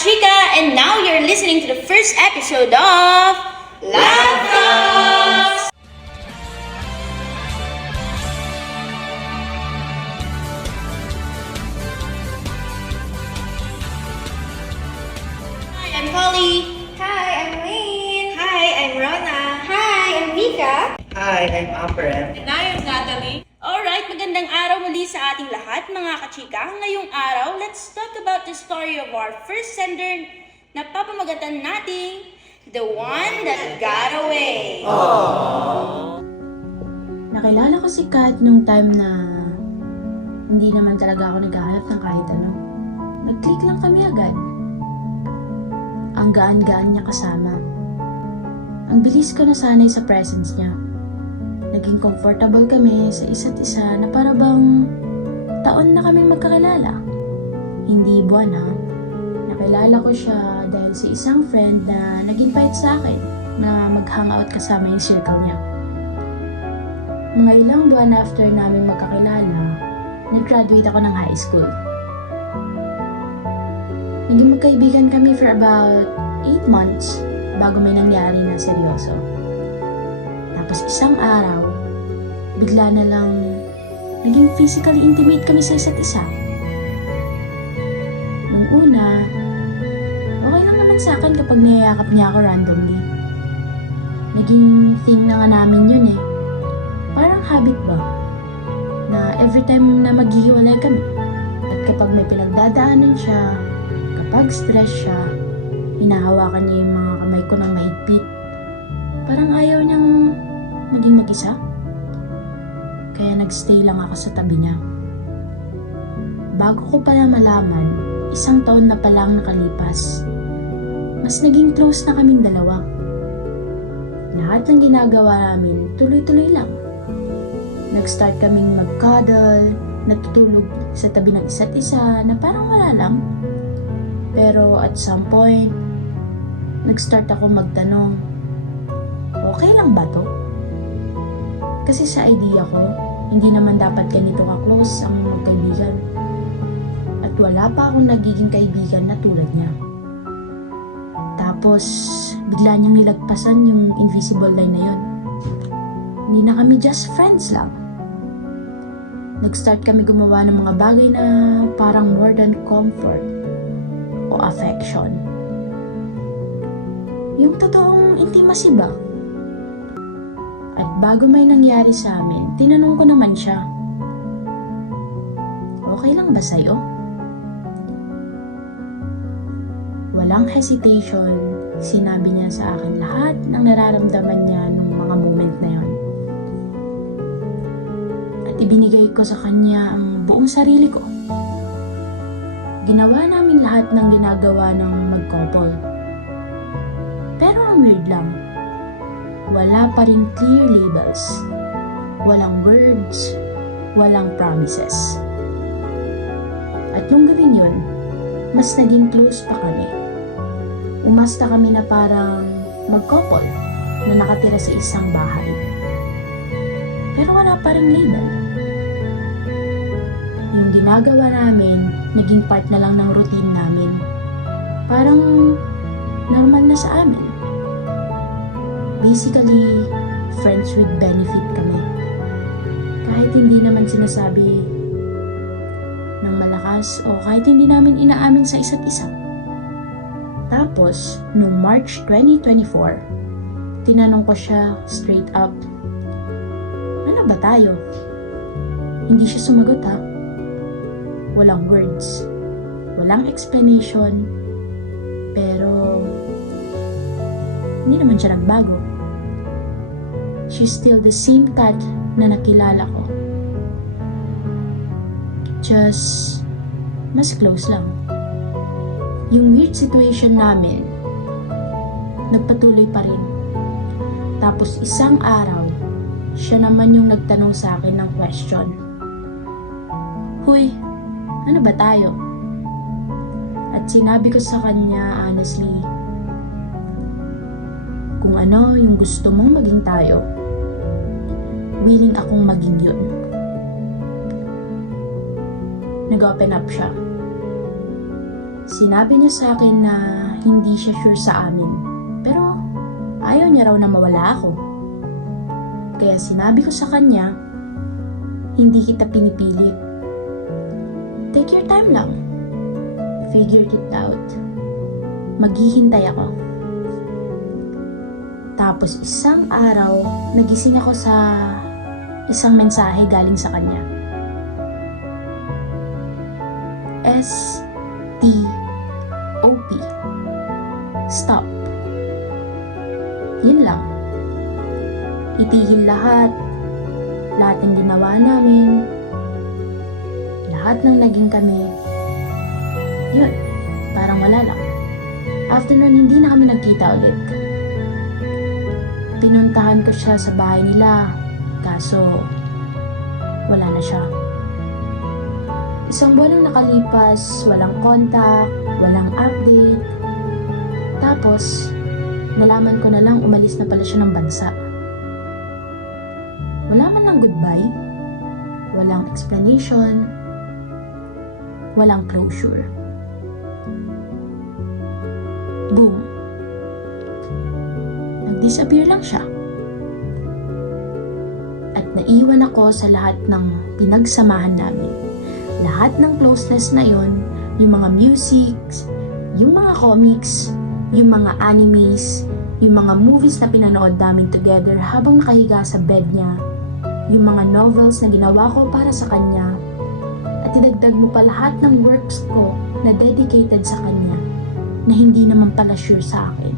Kachika, and now you're listening to the first episode of Love Talks! Hi, I'm Polly. Hi, I'm Lynn. Hi, I'm Rona. Hi, I'm Vika. Hi, I'm Aprem. And I am Natalie. Alright, magandang araw muli sa ating lahat mga kachika. Ngayong araw, let's talk about the story of our first sender na papamagatan nating The One That Got Away. Nakilala ko si Kat nung time na hindi naman talaga ako naghahanap ng kahit ano. Nag-click lang kami agad. Ang gaan-gaan niya kasama. Ang bilis ko nasanay sa presence niya. Naging comfortable kami sa isa't isa na para bang taon na kaming magkakilala. Hindi buwan ha. Nakilala ko siya dahil sa isang friend na nag-invite sa akin na mag-hangout kasama yung circle niya. Mga ilang buwan after naming magkakilala, nag-graduate ako ng high school. Naging magkaibigan kami for about 8 months bago may nangyari na seryoso. Tapos isang araw, bigla na lang naging physically intimate kami sa isa't isa. Nung una, okay lang naman sa akin kapag niyayakap niya ako randomly. Naging thing na nga namin yun eh. Parang habit ba? Na every time na maghihiwalay kami, at kapag may pinagdadaanan siya, kapag stress siya, hinahawakan niya yung mga kamay ko ng mahigpit. Parang ayaw niyang maging mag-isa. Kaya nagstay lang ako sa tabi niya. Bago ko pala malaman, 1 taon na palang nakalipas. Mas naging close na kaming dalawa. Lahat ng ginagawa namin, tuloy-tuloy lang. Nag-start kaming mag-cuddle, natutulog sa tabi ng isa't isa na parang wala lang. Pero at some point, nag-start ako magtanong, okay lang ba to? Kasi sa idea ko, hindi naman dapat ganito ka-close ang magkaibigan. At wala pa akong nagiging kaibigan na tulad niya. Tapos, bigla niyang nilagpasan yung invisible line na yun. Hindi na kami just friends lang. Nag-start kami gumawa ng mga bagay na parang more than comfort o affection. Yung totoong intimacy ba? At bago may nangyari sa amin, tinanong ko naman siya, okay lang ba sa'yo? Walang hesitation, sinabi niya sa akin lahat ng nararamdaman niya nung mga moment na yon. At ibinigay ko sa kanya ang buong sarili ko. Ginawa namin lahat ng ginagawa ng mag-couple. Pero ang weird lang, wala pa rin clear labels. Walang words, walang promises. At nung gawin yun, mas naging close pa kami. Umasta kami na parang mag-couple na nakatira sa isang bahay. Pero wala pa rin label. Yung ginagawa namin, naging part na lang ng routine namin. Parang normal na sa amin. Basically, friends with benefit kami. Kahit hindi naman sinasabi ng malakas o kahit hindi namin inaamin sa isa't isa. Tapos, noong March 2024, tinanong ko siya straight up, ano ba tayo? Hindi siya sumagot ha. Walang words, walang explanation, pero hindi naman siya nagbago. She's still the same Kat na nakilala ko. Just mas close lang. Yung weird situation namin, nagpatuloy pa rin. Tapos isang araw, siya naman yung nagtanong sa akin ng question. Huy, ano ba tayo? At sinabi ko sa kanya honestly, kung ano yung gusto mong maging tayo, willing akong maging yun. Nag-open up siya. Sinabi niya sa akin na hindi siya sure sa amin. Pero ayaw niya raw na mawala ako. Kaya sinabi ko sa kanya, hindi kita pinipilit. Take your time lang. Figure it out. Maghihintay ako. Tapos isang araw, nagising ako sa isang mensahe galing sa kanya. STOP. Stop. Yun lang. Itigil lahat ng ginawa namin, lahat ng naging kami. Yun, parang wala lang. After nun, hindi na kami nagkita ulit. Pinuntahan ko siya sa bahay nila, kaso wala na siya. Isang buwan ang nakalipas, walang contact, walang update. Tapos, nalaman ko na lang umalis na pala siya ng bansa. Wala man lang goodbye, walang explanation, walang closure. Boom. Nag-disappear lang siya. At naiwan ako sa lahat ng pinagsamahan namin. Lahat ng closeness na yon, yung mga music, yung mga comics, yung mga animes, yung mga movies na pinanood namin together habang nakahiga sa bed niya, yung mga novels na ginawa ko para sa kanya, at idagdag mo pa lahat ng works ko na dedicated sa kanya, na hindi naman pala sure sa akin.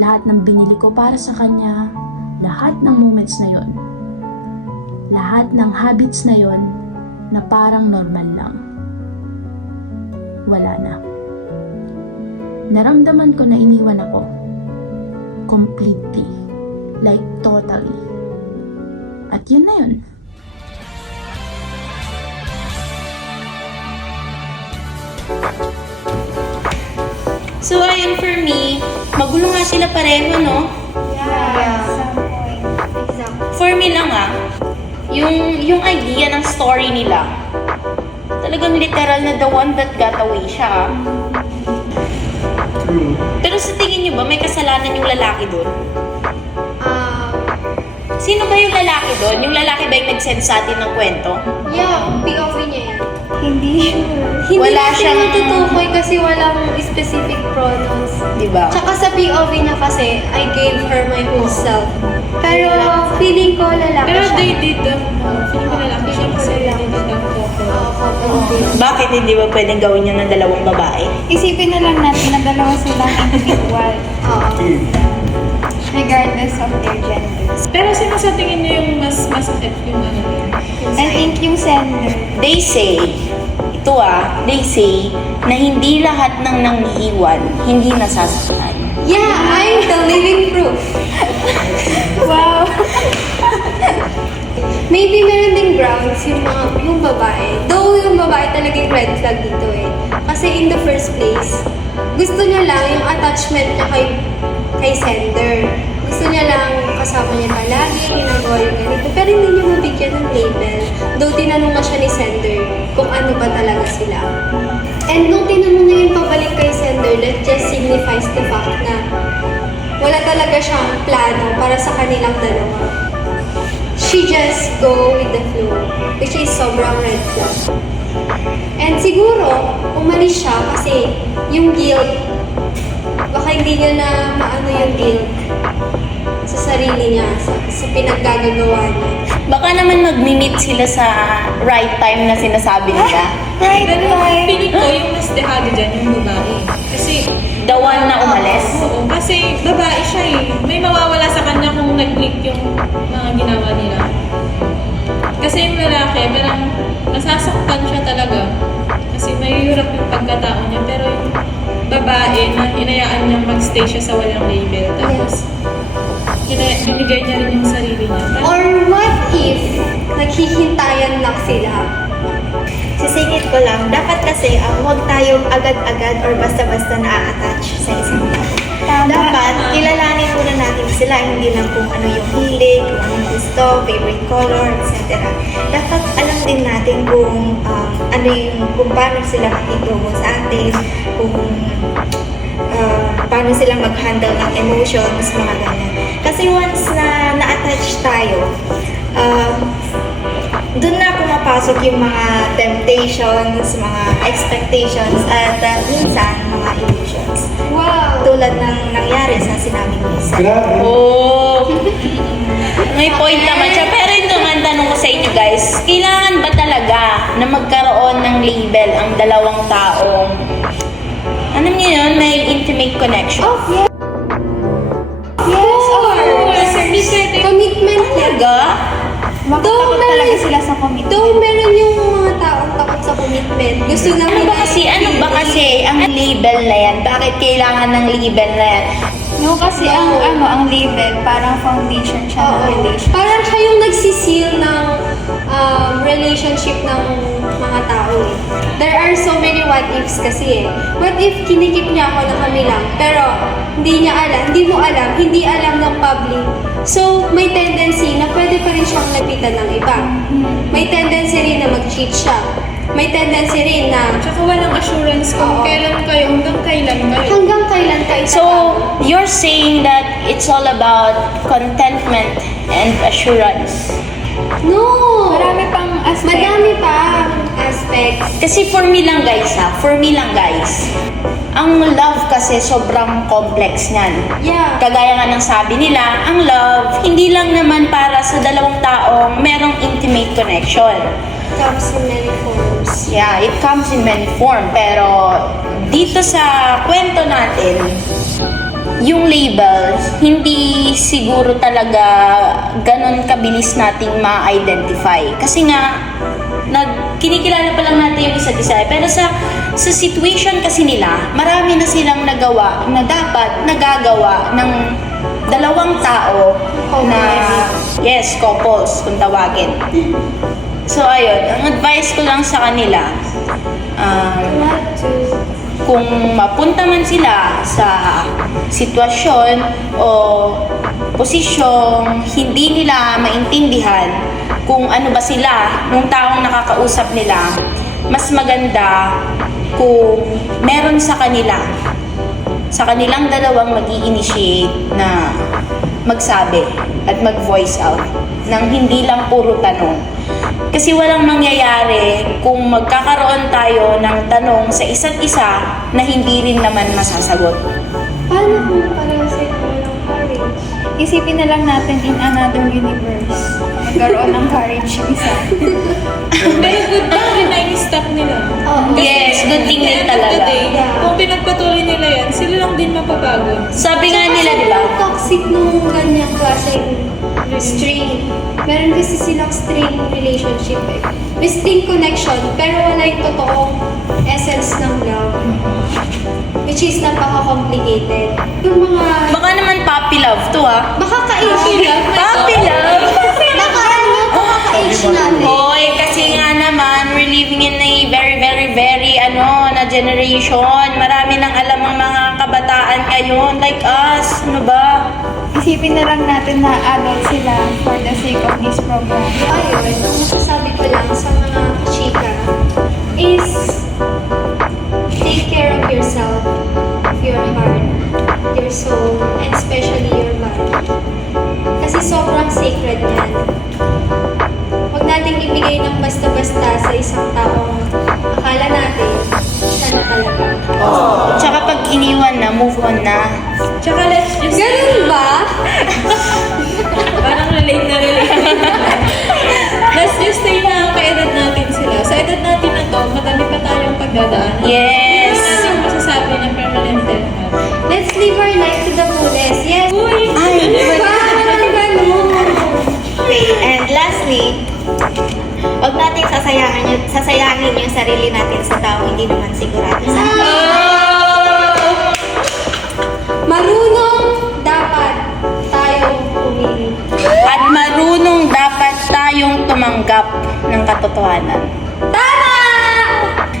Lahat ng binili ko para sa kanya, lahat ng moments na yon, lahat ng habits na yon na parang normal lang. Wala na. Naramdaman ko na iniwan ako. Completely. Like totally. At yun na yun. So, ayun for me, magulo nga sila pareho, no? Yeah. Some point. Exactly. For me lang yung idea ng story nila, talagang literal na the one that got away siya. True. Pero sa tingin niyo ba, may kasalanan yung lalaki doon? Sino ba yung lalaki doon? Yung lalaki ba yung nag-send sa atin ng kwento? Yeah, POV niya yan. Hindi sure. Hindi Wala natin siyang- matutukoy kasi walang specific pronouns. Diba? Tsaka sa POV niya kasi, I gave her my whole self. Pero feeling ko lalaki Pero siya. they did the, feeling ko lalaki siya kasi they did the couple. Bakit hindi ba pwedeng gawin yun ng dalawang babae? Isipin na lang natin na dalawa silang individual Oo. regardless of their genders. Pero sino sa tingin niyo yung mas F yung ano yun? I think yung sender. They say na hindi lahat ng nangiiwan, hindi nasasaktan. Yeah, I'm the living proof. Wow! Maybe meron ding grounds yung babae. Though yung babae talagang red flag dito eh. Kasi in the first place, gusto niya lang yung attachment niya kay sender. Gusto niya lang kasama niya palagi, ginagawa yung ganito. Pero hindi niya mabigyan ng label. Though tinanong nga siya ni sender kung ano ba talaga sila. And nung tinanong niya yung pabalik kay sender, that just signifies the fact na wala talaga siyang plano para sa kanilang dalawa. She just go with the flow, which is sobrang red flag. And siguro, umalis siya kasi yung guilt, baka hindi niya na maano yung guilt sa sarili niya, sa pinaggagawa niya. Baka naman mag-meet sila sa right time na sinasabi nila. Right, Pero right. feeling ko yung mas dehado dyan yung babae. Kasi, The one na umalis. oo, kasi babae siya eh. May mawawala sa kanya kung nag-click yung mga ginawa nila. Kasi yung lalaki, parang nasasaktan siya talaga. Kasi mahihirap yung pagkatao niya. Pero yung babae, na hinayaan niya magstay siya sa walang label. Tapos, binigay niya rin yung sarili niya. Parang, Or what if naghihintayan lang sila? Sisingit ko lang, dapat kasi huwag tayong agad-agad or basta-basta na-attach sa isang tao. Dapat kilalanin muna natin sila, hindi lang kung ano yung hilig, kung anong gusto, favorite color, etc. Dapat alam din natin kung ano yung, kung paano sila makitungo sa atin, kung paano sila mag-handle ng emotions, mga ganyan. Kasi once na na-attach tayo, doon na pumapasok yung mga temptations, mga expectations, at minsan mga illusions. Wow! Tulad ng nangyari sa sinabi ni Lisa. Oh, may point naman siya. Pero ito nga ang tanong ko sa inyo guys, kailangan ba talaga na magkaroon ng label ang dalawang taong, alam niyo yun, may intimate connection? Oh, yes! Yes, or commitment Talaga? Makatakot talaga sila sa commitment. Though meron yung mga taong takot sa commitment, gusto na Ano ba kasi ang label na yan? Bakit kailangan ng label na yan? No, kasi ang label, parang foundation siya ng relationship. Parang siya yung nagsisil ng relationship ng mga tao eh. There are so many what ifs kasi eh. What if kinikip niya ako na kami lang, pero hindi niya alam, hindi alam ng public. So, may tendency na pwede pa rin siyang lapitan ng iba. May tendency rin na mag-cheat siya. May tendency rin na Tsaka walang assurance kung Oo. kailan kayo, hanggang kailan kayo. hanggang kailan kayo So, you're saying that it's all about contentment and assurance. No! Marami pang aspect. Madami pa aspects. Kasi for me lang guys, ang love kasi sobrang complex niyan. Yeah. Kagaya nga ng sabi nila, ang love, hindi lang naman para sa dalawang taong merong intimate connection. Comes in many forms. Yeah, it comes in many form. Pero dito sa kwento natin, yung label, hindi siguro talaga ganon kabilis nating ma-identify. Kasi nga, kinikilala pa lang natin yung isa't isa. Pero sa situation kasi nila, marami na silang nagawa na dapat nagagawa ng dalawang tao na, yes, couples, kung tawagin. So, ayun, ang advice ko lang sa kanila, kung mapunta man sila sa sitwasyon o posisyong hindi nila maintindihan kung ano ba sila nung taong nakakausap nila, mas maganda kung meron sa kanilang dalawang mag-i-initiate na magsabi at mag-voice out nang hindi lang puro tanong. Kasi walang mangyayari kung magkakaroon tayo ng tanong sa isa't isa na hindi rin naman masasagot. Paano kung parang sila walang courage? Isipin na lang natin in another universe. Magkaroon ng courage yung isa. Pero good thing rin na in-stop nila. Oo. Yes, good thing din At the end of the talaga. day, kung pinagpatuloy nila yan, sila lang din mapabago. Sabi nga nila, di ba? Sobrang toxic nung ganyang klaseng string. Meron kasi silang string relationship eh. May string connection, pero wala yung totoong essence ng love. Which is napaka-complicated. Yung mga... Baka naman puppy love to ha. Baka ka-age love. Puppy love? Baka ano, baka ka-age natin. Hoy, kasi nga naman, we're living in a very, very, very, na generation. Marami nang alam ang mga kabataan ngayon, like us. Ano ba? Isipin na lang natin na adult sila for the sake of this program. Ayun, ang masasabi ko lang sa mga chika is take care of yourself, your heart, your soul, and especially your body. Kasi sobrang sacred yan. Huwag nating ibigay ng basta-basta sa isang taong akala natin siya na talaga. Tsaka pag iniwan na, move on na. Tsaka let's just Ganun ba? parang relate na relate. Let's just say na kaedad natin sila. Sa edad natin na to, madami pa tayong pagdadaan. Yes. Hindi natin masasabi na permanent death na. Let's live our life to the fullest. Yes. Uy! Parang ganun. Okay, and lastly, huwag natin sasayangin yung sarili natin sa tao hindi naman sigurado sa atin. Marunong dapat tayong pumili. At marunong dapat tayong tumanggap ng katotohanan. Tama!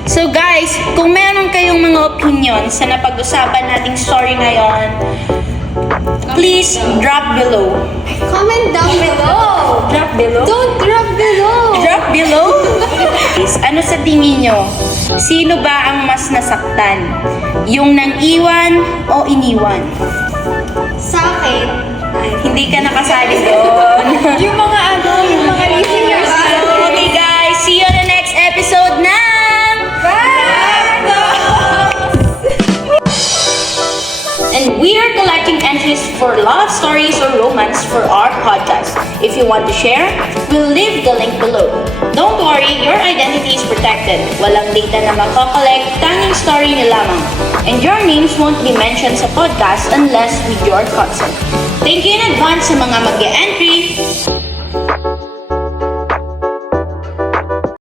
So guys, kung meron kayong mga opinion sa napag-usapan nating story ngayon, Please drop below. Comment down below. Drop below? Don't drop below. Drop below? Ano sa tingin nyo? Sino ba ang mas nasaktan? Yung nang iwan o iniwan? Sa akin, Hindi ka nakasali doon. Yung mga listeners. Okay guys, see you on the next episode ng And we are collecting entries for love stories or romance for our podcast. If you want to share, we'll leave the link below. Don't worry, your identity is protected. Walang data na makokollect, tanging story niyo lamang. And your names won't be mentioned sa podcast unless with your consent. Thank you in advance sa mga mag-e